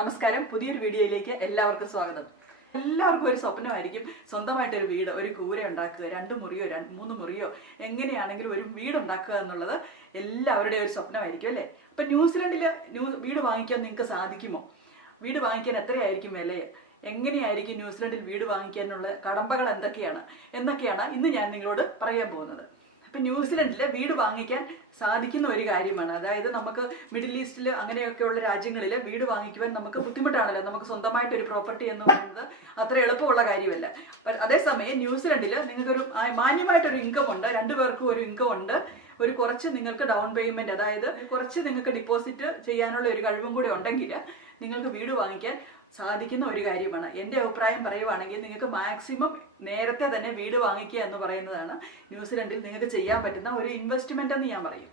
നമസ്കാരം. പുതിയൊരു വീഡിയോയിലേക്ക് എല്ലാവർക്കും സ്വാഗതം. എല്ലാവർക്കും ഒരു സ്വപ്നമായിരിക്കും. സ്വന്തമായിട്ടൊരു വീട് ഒരു കൂര ഉണ്ടാക്കുക രണ്ട് മുറിയോ രണ്ട് മൂന്ന് മുറിയോ എങ്ങനെയാണെങ്കിലും ഒരു വീട് ഉണ്ടാക്കുക എന്നുള്ളത് എല്ലാവരുടെയും ഒരു സ്വപ്നമായിരിക്കും അല്ലേ? അപ്പൊ ന്യൂസിലൻഡിൽ ന്യൂ വീട് വാങ്ങിക്കാൻ നിങ്ങൾക്ക് സാധിക്കുമോ? വീട് വാങ്ങിക്കാൻ എത്രയായിരിക്കും വില? എങ്ങനെയായിരിക്കും ന്യൂസിലൻഡിൽ വീട് വാങ്ങിക്കാനുള്ള കടമ്പകൾ എന്തൊക്കെയാണ്? എന്നൊക്കെയാണ് ഇന്ന് ഞാൻ നിങ്ങളോട് പറയാൻ പോകുന്നത്. ഇപ്പം ന്യൂസിലൻഡിൽ വീട് വാങ്ങിക്കാൻ സാധിക്കുന്ന ഒരു കാര്യമാണ്. അതായത് നമുക്ക് മിഡിൽ ഈസ്റ്റിൽ അങ്ങനെയൊക്കെയുള്ള രാജ്യങ്ങളിൽ വീട് വാങ്ങിക്കുവാൻ നമുക്ക് ബുദ്ധിമുട്ടാണല്ലോ. നമുക്ക് സ്വന്തമായിട്ട് ഒരു പ്രോപ്പർട്ടി എന്ന് പറയുന്നത് അത്ര എളുപ്പമുള്ള കാര്യമല്ല. അതേസമയം ന്യൂസിലൻഡിൽ നിങ്ങൾക്കൊരു മാന്യമായിട്ടൊരു ഇൻകം ഉണ്ട് രണ്ടു പേർക്കും ഒരു ഇൻകം ഉണ്ട് ഒരു കുറച്ച് നിങ്ങൾക്ക് ഡൗൺ പേയ്മെന്റ് അതായത് കുറച്ച് നിങ്ങൾക്ക് ഡിപ്പോസിറ്റ് ചെയ്യാനുള്ള ഒരു കഴിവും കൂടി ഉണ്ടെങ്കിൽ നിങ്ങൾക്ക് വീട് വാങ്ങിക്കാൻ സാധിക്കുന്ന ഒരു കാര്യമാണ്. എന്റെ അഭിപ്രായം പറയുവാണെങ്കിൽ നിങ്ങൾക്ക് മാക്സിമം നേരത്തെ തന്നെ വീട് വാങ്ങിക്കുക എന്ന് പറയുന്നതാണ് ന്യൂസിലൻഡിൽ നിങ്ങൾക്ക് ചെയ്യാൻ പറ്റുന്ന ഒരു ഇൻവെസ്റ്റ്മെന്റ് എന്ന് ഞാൻ പറയും.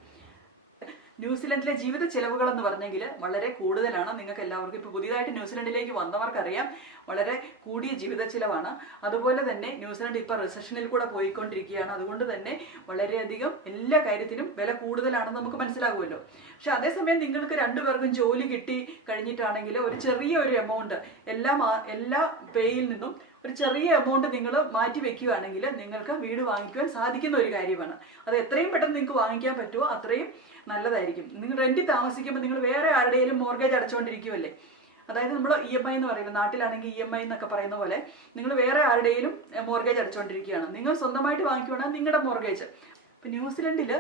ന്യൂസിലൻഡിലെ ജീവിത ചെലവുകൾ എന്ന് പറഞ്ഞെങ്കിൽ വളരെ കൂടുതലാണ്. നിങ്ങൾക്ക് എല്ലാവർക്കും ഇപ്പോൾ പുതിയതായിട്ട് ന്യൂസിലൻഡിലേക്ക് വന്നവർക്കറിയാം. വളരെ കൂടിയ ജീവിത ചിലവാണ് അതുപോലെ തന്നെ ന്യൂസിലൻഡ് ഇപ്പോൾ റിസഷനിൽ കൂടെ പോയിക്കൊണ്ടിരിക്കുകയാണ്. അതുകൊണ്ട് തന്നെ വളരെയധികം എല്ലാ കാര്യത്തിനും വില കൂടുതലാണെന്ന് നമുക്ക് മനസ്സിലാകുമല്ലോ. പക്ഷെ അതേസമയം നിങ്ങൾക്ക് രണ്ടുപേർക്കും ജോലി കിട്ടി കഴിഞ്ഞിട്ടാണെങ്കിൽ ഒരു ചെറിയ ഒരു എമൗണ്ട് എല്ലാ എല്ലാ പേയിൽ നിന്നും ഒരു ചെറിയ എമൗണ്ട് നിങ്ങൾ മാറ്റി വെക്കുകയാണെങ്കിൽ നിങ്ങൾക്ക് വീട് വാങ്ങിക്കുവാൻ സാധിക്കുന്ന ഒരു കാര്യമാണ്. അത് എത്രയും പെട്ടെന്ന് നിങ്ങൾക്ക് വാങ്ങിക്കാൻ പറ്റുമോ അത്രയും നല്ലതായിരിക്കും. നിങ്ങൾ റെന്റിൽ താമസിക്കുമ്പോൾ നിങ്ങൾ വേറെ ആരുടെയും മോർഗേജ് അടച്ചുകൊണ്ടിരിക്കുമല്ലേ അതായത് നമ്മൾ ഇ എം ഐ എന്ന് പറയുന്നത് നാട്ടിലാണെങ്കിൽ ഇ എം ഐ എന്നൊക്കെ പറയുന്ന പോലെ നിങ്ങൾ വേറെ ആരുടെയും മോർഗേജ് അടച്ചുകൊണ്ടിരിക്കുകയാണ് നിങ്ങൾ സ്വന്തമായിട്ട് വാങ്ങിക്കുകയാണ് നിങ്ങളുടെ മോർഗേജ് ഇപ്പം ന്യൂസിലൻഡിൽ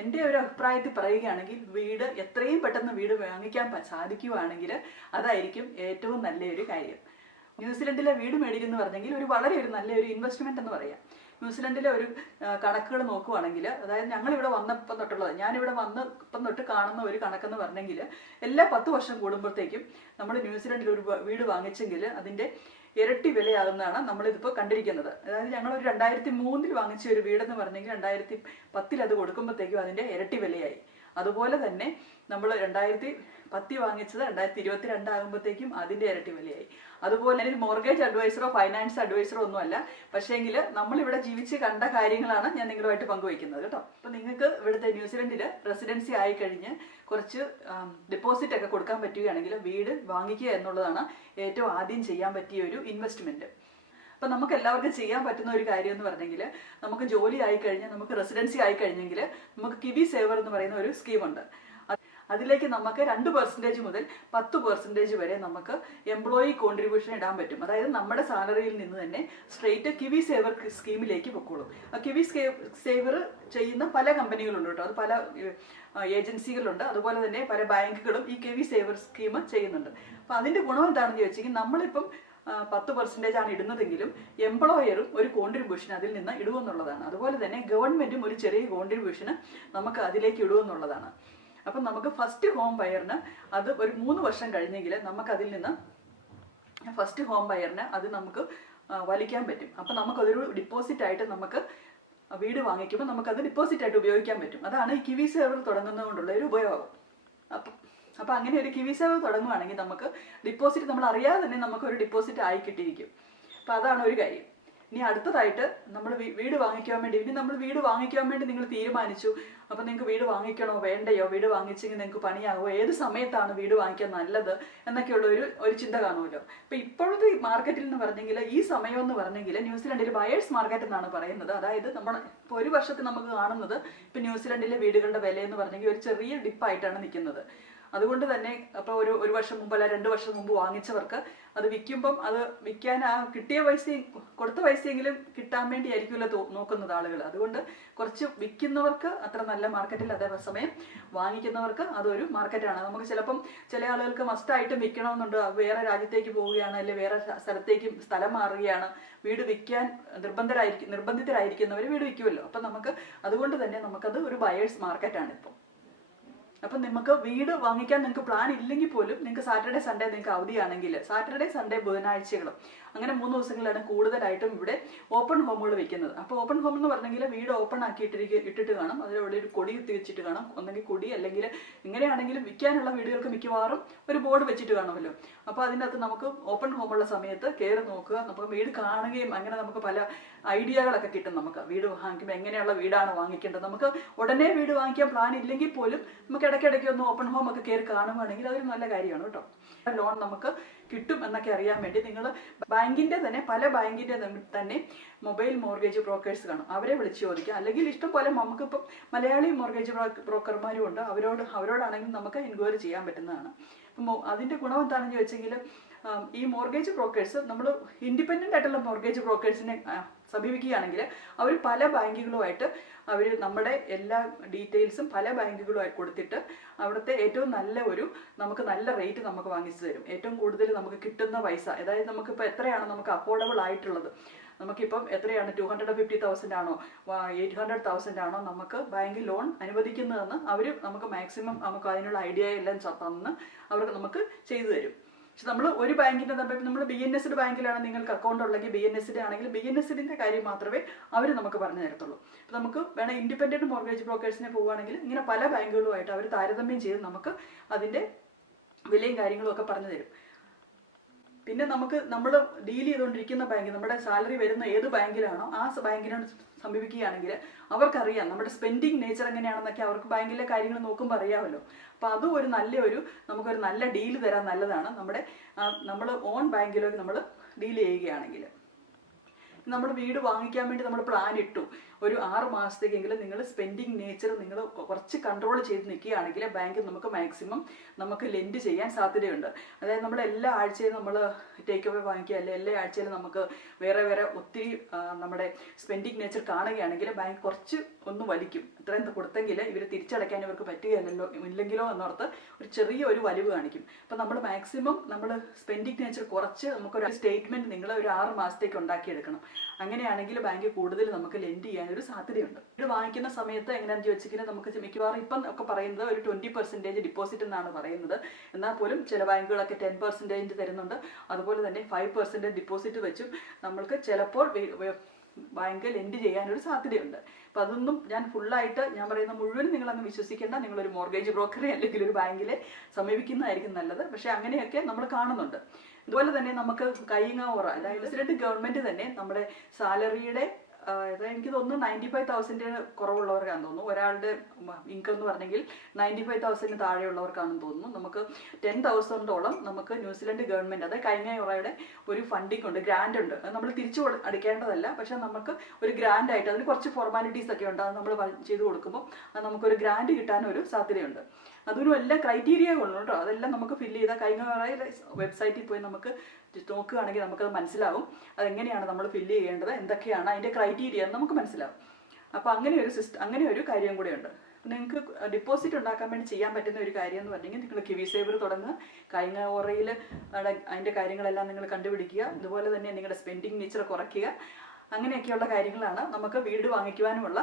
എന്റെ ഒരു അഭിപ്രായത്തിൽ പറയുകയാണെങ്കിൽ വീട് എത്രയും പെട്ടെന്ന് വീട് വാങ്ങിക്കാൻ സാധിക്കുകയാണെങ്കിൽ അതായിരിക്കും ഏറ്റവും നല്ലൊരു കാര്യം. ന്യൂസിലൻഡിലെ വീട് മേടിക്കുന്നു പറഞ്ഞെങ്കിൽ ഒരു വളരെ ഒരു നല്ലൊരു ഇൻവെസ്റ്റ്മെന്റ് എന്ന് പറയാം. ന്യൂസിലൻഡിലെ ഒരു കണക്കുകൾ നോക്കുവാണെങ്കിൽ അതായത് ഞങ്ങൾ ഇവിടെ വന്നപ്പം തൊട്ടുള്ളത് ഞാനിവിടെ വന്ന് ഇപ്പം തൊട്ട് കാണുന്ന ഒരു കണക്കെന്ന് പറഞ്ഞെങ്കിൽ എല്ലാ പത്ത് വർഷം കൂടുമ്പോഴത്തേക്കും നമ്മൾ ന്യൂസിലൻഡിൽ ഒരു വീട് വാങ്ങിച്ചെങ്കിൽ അതിന്റെ ഇരട്ടി വിലയാകുന്നതാണ് നമ്മളിതിപ്പോൾ കണ്ടിരിക്കുന്നത്. അതായത് ഞങ്ങൾ ഒരു രണ്ടായിരത്തി മൂന്നിൽ വാങ്ങിച്ച ഒരു വീടെന്ന് പറഞ്ഞെങ്കിൽ രണ്ടായിരത്തി പത്തിൽ അത് കൊടുക്കുമ്പോഴത്തേക്കും അതിന്റെ ഇരട്ടി വിലയായി. അതുപോലെ തന്നെ നമ്മൾ രണ്ടായിരത്തി പത്തി വാങ്ങിച്ചത് രണ്ടായിരത്തി ഇരുപത്തി രണ്ടാകുമ്പോഴത്തേക്കും അതിന്റെ ഇരട്ടി വിലയായി. അതുപോലെ തന്നെ മോർഗേജ് അഡ്വൈസറോ ഫൈനാൻസ് അഡ്വൈസറോ ഒന്നുമല്ല. പക്ഷേങ്കിൽ നമ്മളിവിടെ ജീവിച്ച് കണ്ട കാര്യങ്ങളാണ് ഞാൻ നിങ്ങളുമായിട്ട് പങ്കുവയ്ക്കുന്നത് കേട്ടോ. അപ്പം നിങ്ങൾക്ക് ഇവിടുത്തെ ന്യൂസിലൻഡിൽ റെസിഡൻസി ആയി കഴിഞ്ഞ് കുറച്ച് ഡെപ്പോസിറ്റ് ഒക്കെ കൊടുക്കാൻ പറ്റുകയാണെങ്കിൽ വീട് വാങ്ങിക്കുക എന്നുള്ളതാണ് ഏറ്റവും ആദ്യം ചെയ്യാൻ പറ്റിയ ഒരു ഇൻവെസ്റ്റ്മെന്റ് അപ്പം നമുക്ക് എല്ലാവർക്കും ചെയ്യാൻ പറ്റുന്ന ഒരു കാര്യം എന്ന് പറഞ്ഞെങ്കിൽ നമുക്ക് ജോലി ആയി നമുക്ക് റെസിഡൻസി ആയി കഴിഞ്ഞെങ്കിൽ നമുക്ക് കിവി സേവർ എന്ന് പറയുന്ന ഒരു സ്കീമുണ്ട്. അത് അതിലേക്ക് നമുക്ക് രണ്ട് പെർസെന്റേജ് മുതൽ പത്ത് പെർസെന്റേജ് വരെ നമുക്ക് എംപ്ലോയി കോൺട്രിബ്യൂഷൻ ഇടാൻ പറ്റും. അതായത് നമ്മുടെ സാലറിയിൽ നിന്ന് തന്നെ സ്ട്രെയിറ്റ് കിവി സേവർ സ്കീമിലേക്ക് പൊക്കോളും. ആ കിവി സേവർ ചെയ്യുന്ന പല കമ്പനികളുണ്ട് കേട്ടോ. അത് പല ഏജൻസികളുണ്ട്. അതുപോലെ തന്നെ പല ബാങ്കുകളും ഈ കിവി സേവർ സ്കീം ചെയ്യുന്നുണ്ട്. അപ്പം അതിന്റെ ഗുണം എന്താണെന്ന് ചോദിച്ചെങ്കിൽ നമ്മളിപ്പം പത്ത് പെർസെന്റേജ് ആണ് ഇടുന്നതെങ്കിലും എംപ്ലോയറും ഒരു കോൺട്രിബ്യൂഷൻ അതിൽ നിന്ന് ഇടുമെന്നുള്ളതാണ്. അതുപോലെ തന്നെ ഗവൺമെന്റും ഒരു ചെറിയ കോൺട്രിബ്യൂഷന് നമുക്ക് അതിലേക്ക് ഇടുമെന്നുള്ളതാണ്. അപ്പം നമുക്ക് ഫസ്റ്റ് ഹോം ബയറിന് അത് ഒരു മൂന്ന് വർഷം കഴിഞ്ഞെങ്കിൽ നമുക്ക് അതിൽ നിന്ന് ഫസ്റ്റ് ഹോം ബയറിന് അത് നമുക്ക് വലിക്കാൻ പറ്റും. അപ്പം നമുക്കതൊരു ഡിപ്പോസിറ്റ് ആയിട്ട് നമുക്ക് വീട് വാങ്ങിക്കുമ്പോൾ നമുക്കത് ഡിപ്പോസിറ്റ് ആയിട്ട് ഉപയോഗിക്കാൻ പറ്റും. അതാണ് ഈ കിവി സേവർ തുടങ്ങുന്നതുകൊണ്ടുള്ള ഒരു ഉപയോഗം. അപ്പം അപ്പം അങ്ങനെ ഒരു കിവി സേവ് തുടങ്ങുവാണെങ്കിൽ നമുക്ക് ഡിപ്പോസിറ്റ് നമ്മൾ അറിയാതെ തന്നെ നമുക്ക് ഒരു ഡിപ്പോസിറ്റ് ആയി കിട്ടിയിരിക്കും. അപ്പോൾ അതാണ് ഒരു കാര്യം. ഇനി അടുത്തതായിട്ട് നമ്മൾ വീട് വാങ്ങിക്കാൻ വേണ്ടി ഇനി നമ്മൾ വീട് വാങ്ങിക്കാൻ വേണ്ടി നിങ്ങൾ തീരുമാനിച്ചു. അപ്പം നിങ്ങൾക്ക് വീട് വാങ്ങിക്കണോ വേണ്ടയോ? വീട് വാങ്ങിച്ചെങ്കിൽ നിങ്ങൾക്ക് പണിയാകുമോ ഏത് സമയത്താണ് വീട് വാങ്ങിക്കാൻ നല്ലത് എന്നൊക്കെയുള്ള ഒരു ഒരു ചിന്ത കാണുമല്ലോ. അപ്പം ഇപ്പോഴത്തെ മാർക്കറ്റിൽ എന്ന് പറഞ്ഞെങ്കിൽ ഈ സമയം എന്ന് പറഞ്ഞെങ്കിൽ ന്യൂസിലൻഡിൽ ബയേഴ്സ് മാർക്കറ്റ് എന്നാണ് പറയുന്നത്. അതായത് നമ്മൾ ഇപ്പോൾ ഒരു വർഷത്തിൽ നമുക്ക് കാണുന്നത് ഇപ്പം ന്യൂസിലൻഡിലെ വീടുകളുടെ വില എന്ന് പറഞ്ഞെങ്കിൽ ഒരു ചെറിയ ഡിപ്പായിട്ടാണ് നിൽക്കുന്നത്. അതുകൊണ്ട് തന്നെ അപ്പൊ ഒരു ഒരു വർഷം മുമ്പ് അല്ല രണ്ട് വർഷം മുമ്പ് വാങ്ങിച്ചവർക്ക് അത് വിൽക്കുമ്പം അത് വിൽക്കാൻ ആ കിട്ടിയ പൈസയും കൊടുത്ത പൈസയെങ്കിലും കിട്ടാൻ വേണ്ടി ആയിരിക്കുമല്ലോ നോക്കുന്നത് ആളുകൾ അതുകൊണ്ട് കുറച്ച് വിൽക്കുന്നവർക്ക് അത്ര നല്ല മാർക്കറ്റിൽ അതേ സമയം വാങ്ങിക്കുന്നവർക്ക് അതൊരു മാർക്കറ്റാണ് നമുക്ക് ചിലപ്പം ചില ആളുകൾക്ക് മസ്റ്റായിട്ടും വിൽക്കണമെന്നുണ്ട്. വേറെ രാജ്യത്തേക്ക് പോവുകയാണ് അല്ലെങ്കിൽ വേറെ സ്ഥ- സ്ഥലത്തേക്ക് സ്ഥലം മാറുകയാണ്. വീട് വിൽക്കാൻ നിർബന്ധരായിരിക്കും നിർബന്ധിതരായിരിക്കുന്നവർ വീട് വിൽക്കുമല്ലോ. അപ്പം നമുക്ക് അതുകൊണ്ട് തന്നെ നമുക്കത് ഒരു ബയേഴ്സ് മാർക്കറ്റാണ് ഇപ്പോൾ അപ്പം നിങ്ങൾക്ക് വീട് വാങ്ങിക്കാൻ നിങ്ങൾക്ക് പ്ലാൻ ഇല്ലെങ്കിൽ പോലും നിങ്ങൾക്ക് സാറ്റർഡേ സൺഡേ നിങ്ങൾക്ക് അവധിയാണെങ്കിൽ സാറ്റർഡേ സൺഡേ ബുധനാഴ്ചകളും അങ്ങനെ മൂന്ന് ദിവസങ്ങളിലാണ് കൂടുതലായിട്ടും ഇവിടെ ഓപ്പൺ ഹോമുകൾ വെക്കുന്നത്. അപ്പോൾ ഓപ്പൺ ഹോം എന്ന് പറഞ്ഞെങ്കിൽ വീട് ഓപ്പൺ ആക്കിയിട്ടിരിക്കുക ഇട്ടിട്ട് കാണും. അതിലവിടെ ഒരു കൊടി വെച്ചിട്ട് കാണും. ഒന്നെങ്കിൽ കൊടി അല്ലെങ്കിൽ ഇങ്ങനെയാണെങ്കിലും വിൽക്കാനുള്ള വീടുകൾക്ക് മിക്കവാറും ഒരു ബോർഡ് വെച്ചിട്ട് കാണുമല്ലോ. അപ്പോൾ അതിനകത്ത് നമുക്ക് ഓപ്പൺ ഹോമുള്ള സമയത്ത് കയറി നോക്കുക. നമുക്ക് വീട് കാണുകയും അങ്ങനെ നമുക്ക് പല ഐഡിയകളൊക്കെ കിട്ടും നമുക്ക്. വീട് വാങ്ങിക്കുമ്പോൾ എങ്ങനെയുള്ള വീടാണ് വാങ്ങിക്കേണ്ടത്? നമുക്ക് ഉടനെ വീട് വാങ്ങിക്കാൻ പ്ലാൻ ഇല്ലെങ്കിൽ പോലും നമുക്ക് ഇടയ്ക്കിടയ്ക്ക് ഒന്ന് ഓപ്പൺ ഹോം ഒക്കെ കയറി കാണുകയാണെങ്കിൽ അതൊരു നല്ല കാര്യമാണ് കേട്ടോ. ലോൺ നമുക്ക് കിട്ടും എന്നൊക്കെ അറിയാൻ വേണ്ടി നിങ്ങൾ ബാങ്കിന്റെ തന്നെ പല ബാങ്കിന്റെ തന്നെ മൊബൈൽ മോർഗേജ് ബ്രോക്കേഴ്സ് കാണും. അവരെ വിളിച്ച് ചോദിക്കാം. അല്ലെങ്കിൽ ഇഷ്ടം പോലെ നമുക്കിപ്പം മലയാളി മോർഗേജ് ബ്രോക്കർമാരും ഉണ്ട്. അവരോട് അവരോടാണെങ്കിലും നമുക്ക് എൻക്വയറി ചെയ്യാൻ പറ്റുന്നതാണ്. അതിന്റെ ഗുണം എന്താണെന്ന് ചോദിച്ചെങ്കിൽ ഈ മോർഗേജ് ബ്രോക്കേഴ്സ് നമ്മൾ ഇൻഡിപെൻഡന്റ് ആയിട്ടുള്ള മോർഗേജ് ബ്രോക്കേഴ്സിനെ സമീപിക്കുകയാണെങ്കിൽ അവർ പല ബാങ്കുകളുമായിട്ട് അവർ നമ്മുടെ എല്ലാ ഡീറ്റെയിൽസും പല ബാങ്കുകളുമായി കൊടുത്തിട്ട് അവിടുത്തെ ഏറ്റവും നല്ല ഒരു നമുക്ക് നല്ല റേറ്റ് നമുക്ക് വാങ്ങിച്ചു തരും. ഏറ്റവും കൂടുതൽ നമുക്ക് കിട്ടുന്ന പൈസ അതായത് നമുക്കിപ്പോൾ എത്രയാണ് നമുക്ക് അഫോർഡബിൾ ആയിട്ടുള്ളത്. നമുക്കിപ്പം എത്രയാണ്? ടു ഹൺഡ്രഡ് ഫിഫ്റ്റി തൗസൻഡ് ആണോ? എയ്റ്റ് ഹൺഡ്രഡ് തൗസൻഡ് ആണോ നമുക്ക് ബാങ്ക് ലോൺ അനുവദിക്കുന്നതെന്ന് അവർ നമുക്ക് മാക്സിമം നമുക്ക് അതിനുള്ള ഐഡിയ എല്ലാം തന്ന് അവർക്ക് നമുക്ക് ചെയ്തു തരും. പക്ഷെ നമ്മൾ ഒരു ബാങ്കിന്റെ നമ്മൾ ബി എൻ എസ് ബാങ്കിലാണ് നിങ്ങൾക്ക് അക്കൗണ്ട് ഉള്ളെങ്കിൽ ബി എൻ എസിന്റെ ആണെങ്കിൽ ബി എൻ എസിന്റെ കാര്യം മാത്രമേ അവർ നമുക്ക് പറഞ്ഞു തരത്തുള്ളൂ. അപ്പോൾ നമുക്ക് വേണം ഇൻഡിപെൻഡന്റ് മോർഗേജ് ബ്രോക്കേഴ്സിനെ പോവുകയാണെങ്കിൽ ഇങ്ങനെ പല ബാങ്കുകളുമായിട്ട് അവർ താരതമ്യം ചെയ്ത് നമുക്ക് അതിന്റെ വിലയും കാര്യങ്ങളും ഒക്കെ പറഞ്ഞു തരും. പിന്നെ നമുക്ക് നമ്മൾ ഡീൽ ചെയ്തുകൊണ്ടിരിക്കുന്ന ബാങ്ക് നമ്മുടെ സാലറി വരുന്ന ഏത് ബാങ്കിലാണോ ആ ബാങ്കിനോട് സമീപിക്കുകയാണെങ്കിൽ അവർക്കറിയാം. നമ്മുടെ സ്പെൻഡിങ് നേച്ചർ എങ്ങനെയാണെന്നൊക്കെ അവർക്ക് ബാങ്കിലെ കാര്യങ്ങൾ നോക്കുമ്പോൾ അറിയാമല്ലോ. അപ്പോൾ അതും ഒരു നല്ല ഒരു നമുക്കൊരു നല്ല ഡീൽ തരാൻ നല്ലതാണ്. നമ്മുടെ നമ്മൾ ഓൺ ബാങ്കിലേക്ക് നമ്മൾ ഡീൽ ചെയ്യുകയാണെങ്കിൽ. നമ്മൾ വീട് വാങ്ങിക്കാൻ വേണ്ടി നമ്മൾ പ്ലാൻ ഇട്ടു. ഒരു ആറ് മാസത്തേക്കെങ്കിലും നിങ്ങൾ സ്പെൻഡിങ് നേച്ചർ നിങ്ങൾ കുറച്ച് കൺട്രോൾ ചെയ്ത് നിൽക്കുകയാണെങ്കിൽ ബാങ്ക് നമുക്ക് മാക്സിമം നമുക്ക് ലെൻഡ് ചെയ്യാൻ സാധ്യതയുണ്ട്. അതായത് നമ്മൾ എല്ലാ ആഴ്ചയും നമ്മൾ ടേക്ക് അവേ വാങ്ങിക്കുക അല്ലെ എല്ലാ ആഴ്ചയിലും നമുക്ക് വേറെ വേറെ ഒത്തിരി നമ്മുടെ സ്പെൻഡിങ് നേച്ചർ കാണുകയാണെങ്കിൽ ബാങ്ക് കുറച്ച് ഒന്ന് വലിക്കും. ഇത്രയും കൊടുത്തെങ്കിൽ ഇവർ തിരിച്ചടയ്ക്കാൻ ഇവർക്ക് പറ്റുകയല്ലോ ഇല്ലെങ്കിലോ എന്നോർത്ത് ഒരു ചെറിയ ഒരു വലിവ് കാണിക്കും. അപ്പം നമ്മൾ മാക്സിമം നമ്മൾ സ്പെൻഡിങ് നേച്ചർ കുറച്ച് നമുക്കൊരു സ്റ്റേറ്റ്മെന്റ് നിങ്ങൾ ഒരു ആറ് മാസത്തേക്ക് ഉണ്ടാക്കിയെടുക്കണം. അങ്ങനെയാണെങ്കിൽ ബാങ്ക് കൂടുതൽ നമുക്ക് ലെൻഡ് ചെയ്യാൻ ഒരു സാധ്യതയുണ്ട്. ഇത് വാങ്ങിക്കുന്ന സമയത്ത് എങ്ങനെയാണെന്ന് ചോദിച്ചിങ്ങനെ നമുക്ക് മിക്കവാറും ഇപ്പം ഒക്കെ പറയുന്നത് ഒരു ട്വന്റി പെർസെന്റേജ് ഡിപ്പോസിറ്റ് എന്നാണ് പറയുന്നത്. എന്നാൽ പോലും ചില ബാങ്കുകളൊക്കെ ടെൻ പെർസെന്റേജ് തരുന്നുണ്ട്. അതുപോലെ തന്നെ ഫൈവ് പെർസെന്റേജ് ഡിപ്പോസിറ്റ് വെച്ചും നമ്മൾക്ക് ചിലപ്പോൾ ബാങ്ക് ലെൻഡ് ചെയ്യാനൊരു സാധ്യതയുണ്ട്. അപ്പൊ അതൊന്നും ഞാൻ ഫുള്ളായിട്ട് ഞാൻ പറയുന്ന മുഴുവൻ നിങ്ങൾ അങ്ങ് വിശ്വസിക്കേണ്ട. നിങ്ങൾ ഒരു മോർഗേജ് ബ്രോക്കറെ അല്ലെങ്കിൽ ഒരു ബാങ്കിലെ സമീപിക്കുന്നതായിരിക്കും നല്ലത്. പക്ഷേ അങ്ങനെയൊക്കെ നമ്മൾ കാണുന്നുണ്ട്. അതുപോലെ തന്നെ നമുക്ക് കൈങ്ങോറ അതായത് പ്രസിഡന്റ് ഗവൺമെന്റ് തന്നെ നമ്മുടെ സാലറിയുടെ എനിക്ക് തോന്നുന്നു നയന്റി ഫൈവ് തൗസൻഡിന് കുറവുള്ളവർക്കാണെന്ന് തോന്നുന്നു. ഒരാളുടെ ഇൻകം എന്ന് പറഞ്ഞെങ്കിൽ നയന്റി ഫൈവ് തൗസൻഡിന് താഴെയുള്ളവർക്കാണെന്ന് തോന്നുന്നു. നമുക്ക് ടെൻ തൗസൻഡോളം നമുക്ക് ന്യൂസിലൻഡ് ഗവൺമെന്റ് അതായത് കഴിഞ്ഞ യുറയുടെ ഒരു ഫണ്ടിങ് ഉണ്ട് ഗ്രാൻഡ് ഉണ്ട്. അത് നമ്മൾ തിരിച്ചു അടിക്കേണ്ടതല്ല പക്ഷെ നമുക്ക് ഒരു ഗ്രാൻഡ് ആയിട്ട് അതിന് കുറച്ച് ഫോർമാലിറ്റീസ് ഒക്കെ ഉണ്ട്. അത് നമ്മൾ ചെയ്ത് കൊടുക്കുമ്പോൾ അത് നമുക്കൊരു ഗ്രാൻഡ് കിട്ടാനൊരു സാധ്യതയുണ്ട്. അതിനും എല്ലാ ക്രൈറ്റീരിയ ഉള്ളു കേട്ടോ. അതെല്ലാം നമുക്ക് ഫില്ല് ചെയ്താൽ കഴിഞ്ഞ വെബ്സൈറ്റിൽ പോയി നമുക്ക് നോക്കുകയാണെങ്കിൽ നമുക്കത് മനസ്സിലാവും. അതെങ്ങനെയാണ് നമ്മൾ ഫില്ല് ചെയ്യേണ്ടത്? എന്തൊക്കെയാണ് അതിന്റെ ക്രൈറ്റീരിയ നമുക്ക് മനസ്സിലാവും. അപ്പോൾ അങ്ങനെ ഒരു സിസ്റ്റം അങ്ങനെ ഒരു കാര്യം കൂടെയുണ്ട് നിങ്ങൾക്ക് ഡിപ്പോസിറ്റ് ഉണ്ടാക്കാൻ വേണ്ടി ചെയ്യാൻ പറ്റുന്ന ഒരു കാര്യം എന്ന് പറഞ്ഞെങ്കിൽ നിങ്ങൾ കിവി സേവർ തുടങ്ങുക. കഴിഞ്ഞ ഓറയിൽ അതിന്റെ കാര്യങ്ങളെല്ലാം നിങ്ങൾ കണ്ടുപിടിക്കുക. അതുപോലെ തന്നെ നിങ്ങളുടെ സ്പെൻഡിങ് നേച്ചർ കുറയ്ക്കുക. അങ്ങനെയൊക്കെയുള്ള കാര്യങ്ങളാണ് നമുക്ക് വീട് വാങ്ങിക്കുവാനുമുള്ള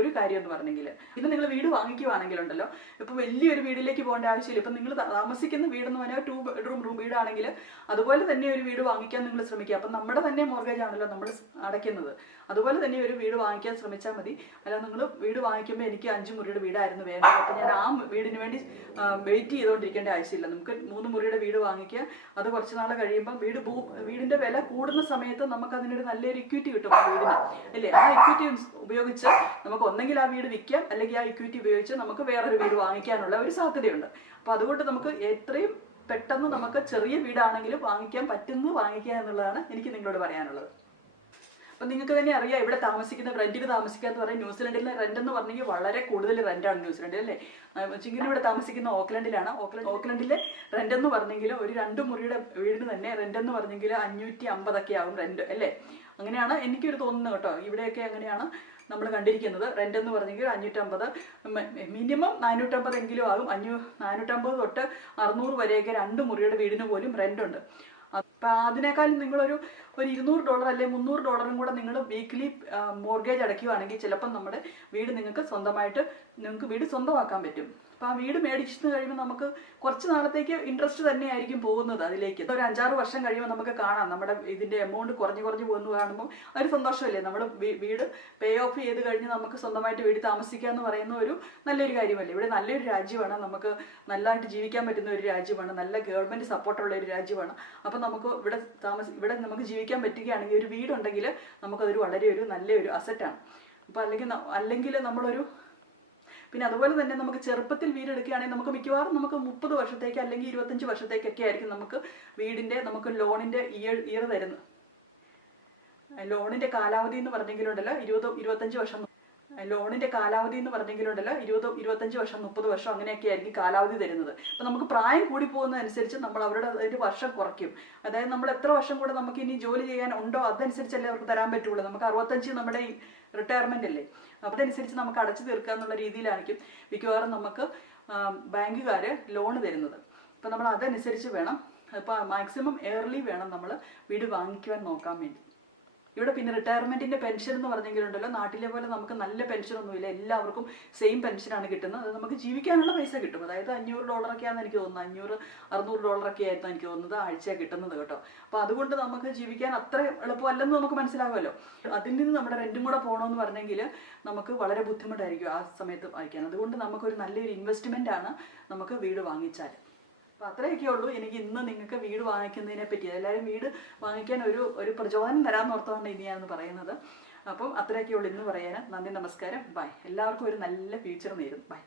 ഒരു കാര്യം എന്ന് പറഞ്ഞെങ്കിൽ ഇത് നിങ്ങൾ വീട് വാങ്ങിക്കുവാണെങ്കിലുണ്ടല്ലോ. ഇപ്പൊ വലിയൊരു വീടിലേക്ക് പോകേണ്ട ആവശ്യമില്ല. ഇപ്പൊ നിങ്ങൾ താമസിക്കുന്ന വീടെന്ന് പറഞ്ഞാൽ ടു ബെഡ്റൂം റൂം വീടാണെങ്കിൽ അതുപോലെ തന്നെ ഒരു വീട് വാങ്ങിക്കാൻ നിങ്ങൾ ശ്രമിക്കുക. അപ്പം നമ്മുടെ തന്നെ മോർഗേജ് ആണല്ലോ നമ്മൾ അടയ്ക്കുന്നത്. അതുപോലെ തന്നെ ഒരു വീട് വാങ്ങിക്കാൻ ശ്രമിച്ചാൽ മതി. അല്ല നിങ്ങൾ വീട് വാങ്ങിക്കുമ്പോൾ എനിക്ക് അഞ്ച് മുറിയുടെ വീടായിരുന്നു വേണ്ടത്. അപ്പം ഞാൻ ആ വീടിന് വേണ്ടി വെയിറ്റ് ചെയ്തുകൊണ്ടിരിക്കേണ്ട ആവശ്യമില്ല. നമുക്ക് മൂന്ന് മുറിയുടെ വീട് വാങ്ങിക്കുക. അത് കുറച്ച് നാൾ കഴിയുമ്പോൾ വീട് ഭൂ വില കൂടുന്ന സമയത്ത് നമുക്ക് അതിനൊരു നല്ലൊരു ഇക്വിറ്റി കിട്ടും വീടിന്. അല്ലേ? ആ ഇക്വിറ്റി ഉപയോഗിച്ച് നമുക്ക് ഒന്നെങ്കിൽ ആ വീട് വിൽക്കാം അല്ലെങ്കിൽ ആ ഇക്വിറ്റി ഉപയോഗിച്ച് നമുക്ക് വേറൊരു വീട് വാങ്ങിക്കാനുള്ള ഒരു സാധ്യതയുണ്ട്. അപ്പോൾ അതുകൊണ്ട് നമുക്ക് എത്രയും പെട്ടെന്ന് നമുക്ക് ചെറിയ വീടാണെങ്കിലും വാങ്ങിക്കാൻ പറ്റുന്നു വാങ്ങിക്കുക എന്നുള്ളതാണ് എനിക്ക് നിങ്ങളോട് പറയാനുള്ളത്. അപ്പൊ നിങ്ങൾക്ക് തന്നെ അറിയാം ഇവിടെ താമസിക്കുന്ന റെന്റിന് താമസിക്കുക എന്ന് പറയുന്നത് ന്യൂസിലൻഡിലെ റെന്റ് എന്ന് പറഞ്ഞെങ്കിൽ വളരെ കൂടുതൽ റെന്റാണ് ന്യൂസിലൻഡിൽ അല്ലേ? ചിങ്ങിന് ഇവിടെ താമസിക്കുന്ന ഓക്ലൻഡിലാണ്. ഓക്ലൻഡ് ഓക്ലൻഡിലെ റെന്റ് എന്ന് പറഞ്ഞെങ്കിൽ ഒരു രണ്ട് മുറിയുടെ വീടിന് തന്നെ റെന്റ് എന്ന് പറഞ്ഞെങ്കിൽ അഞ്ഞൂറ്റി അമ്പതൊക്കെ ആവും റെന്റ് അല്ലേ? അങ്ങനെയാണ് എനിക്കൊരു തോന്നുന്നത് കേട്ടോ. ഇവിടെയൊക്കെ അങ്ങനെയാണ് നമ്മൾ കണ്ടിരിക്കുന്നത്. റെന്റ് എന്ന് പറഞ്ഞെങ്കിൽ അഞ്ഞൂറ്റമ്പത് മിനിമം നാനൂറ്റമ്പത് എങ്കിലും ആകും. അഞ്ഞൂ നാനൂറ്റമ്പത് തൊട്ട് അറുന്നൂറ് വരെയൊക്കെ രണ്ട് മുറിയുടെ വീടിന് പോലും റെന്റ് ഉണ്ട്. അപ്പം അതിനേക്കാളും നിങ്ങളൊരു ഒരു ഇരുന്നൂറ് ഡോളർ അല്ലെ മുന്നൂറ് ഡോളറും കൂടെ നിങ്ങൾ വീക്ക്ലി മോർഗേജ് അടയ്ക്കുവാണെങ്കിൽ ചിലപ്പം നമ്മുടെ വീട് നിങ്ങൾക്ക് സ്വന്തമായിട്ട് നിങ്ങൾക്ക് വീട് സ്വന്തമാക്കാൻ പറ്റും. അപ്പൊ ആ വീട് മേടിച്ചു കഴിയുമ്പോൾ നമുക്ക് കുറച്ച് നാളത്തേക്ക് ഇൻട്രസ്റ്റ് തന്നെയായിരിക്കും പോകുന്നത് അതിലേക്ക്. ഒരു അഞ്ചാറ് വർഷം കഴിയുമ്പോൾ നമുക്ക് കാണാം. നമ്മുടെ ഇതിന്റെ എമൗണ്ട് കുറഞ്ഞു കുറഞ്ഞു പോകുന്നു കാണുമ്പോൾ ഒരു സന്തോഷമല്ലേ? നമ്മൾ വീട് പേ ഓഫ് ചെയ്ത് കഴിഞ്ഞ് നമുക്ക് സ്വന്തമായിട്ട് വീട് താമസിക്കുക എന്ന് പറയുന്ന ഒരു നല്ലൊരു കാര്യമല്ലേ? ഇവിടെ നല്ലൊരു രാജ്യമാണ്. നമുക്ക് നല്ലതായിട്ട് ജീവിക്കാൻ പറ്റുന്ന ഒരു രാജ്യമാണ്. നല്ല ഗവൺമെന്റ് സപ്പോർട്ടുള്ള ഒരു രാജ്യമാണ്. അപ്പം നമുക്ക് ഇവിടെ താമസ ഇവിടെ നമുക്ക് ജീവിക്കാൻ പറ്റുകയാണെങ്കിൽ ഒരു വീടുണ്ടെങ്കിൽ നമുക്കതൊരു വളരെ ഒരു നല്ലൊരു അസറ്റാണ് അപ്പം അല്ലെങ്കിൽ അല്ലെങ്കിൽ നമ്മളൊരു പിന്നെ അതുപോലെ തന്നെ നമുക്ക് ചെറുപ്പത്തിൽ വീട് എടുക്കുകയാണെങ്കിൽ നമുക്ക് മിക്കവാറും നമുക്ക് മുപ്പത് വർഷത്തേക്ക് അല്ലെങ്കിൽ ഇരുപത്തഞ്ച് വർഷത്തേക്കൊക്കെ ആയിരിക്കും നമുക്ക് വീടിന്റെ നമുക്ക് ലോണിന്റെ ഇയർ ഇയർ തരുന്നത്. ലോണിന്റെ കാലാവധി എന്ന് പറഞ്ഞെങ്കിലുണ്ടല്ലോ ഇരുപത് ഇരുപത്തഞ്ച് വർഷം ലോണിന്റെ കാലാവധി എന്ന് പറഞ്ഞെങ്കിലുണ്ടല്ലോ ഇരുപത് ഇരുപത്തഞ്ച് വർഷം മുപ്പത് വർഷം അങ്ങനെയൊക്കെ ആയിരിക്കും കാലാവധി തരുന്നത്. അപ്പൊ നമുക്ക് പ്രായം കൂടി പോകുന്നതനുസരിച്ച് നമ്മൾ അവരുടെ ഒരു വർഷം കുറയ്ക്കും. അതായത് നമ്മൾ എത്ര വർഷം കൂടെ നമുക്ക് ഇനി ജോലി ചെയ്യാൻ ഉണ്ടോ അതനുസരിച്ചല്ലേ അവർക്ക് തരാൻ പറ്റുള്ളൂ. നമുക്ക് അറുപത്തഞ്ച് നമ്മുടെ റിട്ടയർമെന്റ് അല്ലേ? അതനുസരിച്ച് നമുക്ക് അടച്ചു തീർക്കുക എന്നുള്ള രീതിയിലായിരിക്കും മിക്കവാറും നമുക്ക് ബാങ്കുകാർ ലോൺ തരുന്നത്. അപ്പം നമ്മൾ അതനുസരിച്ച് വേണം. അപ്പോൾ മാക്സിമം എയർലി വേണം നമ്മൾ വീട് വാങ്ങിക്കുവാൻ നോക്കാൻ വേണ്ടി. ഇവിടെ പിന്നെ റിട്ടയർമെന്റിന്റെ പെൻഷൻ എന്ന് പറഞ്ഞെങ്കിലുണ്ടല്ലോ നാട്ടിലെ പോലെ നമുക്ക് നല്ല പെൻഷൻ ഒന്നുമില്ല. എല്ലാവർക്കും സെയിം പെൻഷനാണ് കിട്ടുന്നത്. അത് നമുക്ക് ജീവിക്കാനുള്ള പൈസ കിട്ടും. അതായത് അഞ്ഞൂറ് ഡോളറൊക്കെയാണെന്ന് എനിക്ക് തോന്നുന്നത് അഞ്ഞൂറ് അറുന്നൂറ് ഡോളറൊക്കെ ആയിരുന്നു എനിക്ക് തോന്നുന്നത് ആഴ്ച കിട്ടുന്നത് കേട്ടോ. അപ്പോൾ അതുകൊണ്ട് നമുക്ക് ജീവിക്കാൻ അത്ര എളുപ്പമല്ലെന്ന് നമുക്ക് മനസ്സിലാവുമല്ലോ അതിൽ നിന്ന് നമ്മുടെ റെന്റും കൂടെ പോകണമെന്ന് പറഞ്ഞെങ്കിൽ നമുക്ക് വളരെ ബുദ്ധിമുട്ടായിരിക്കും ആ സമയത്ത് വായിക്കാൻ. അതുകൊണ്ട് നമുക്കൊരു നല്ലൊരു ഇൻവെസ്റ്റ്മെന്റ് ആണ് നമുക്ക് വീട് വാങ്ങിച്ചാൽ അപ്പൊ അത്രയൊക്കെ ഉള്ളൂ. എനിക്ക് ഇന്ന് നിങ്ങൾക്ക് വീട് വാങ്ങിക്കുന്നതിനെ പറ്റി എല്ലാവരും വീട് വാങ്ങിക്കാൻ ഒരു ഒരു പ്രചോദനം തരാമെന്ന് ഓർത്തുകൊണ്ട് ഇനി ഞാനെന്ന് പറയുന്നത്. അപ്പം അത്രയൊക്കെ ഉള്ളൂ ഇന്ന് പറയാൻ. നന്ദി നമസ്കാരം. ബൈ എല്ലാവർക്കും ഒരു നല്ല ഫ്യൂച്ചർ നേരും. ബൈ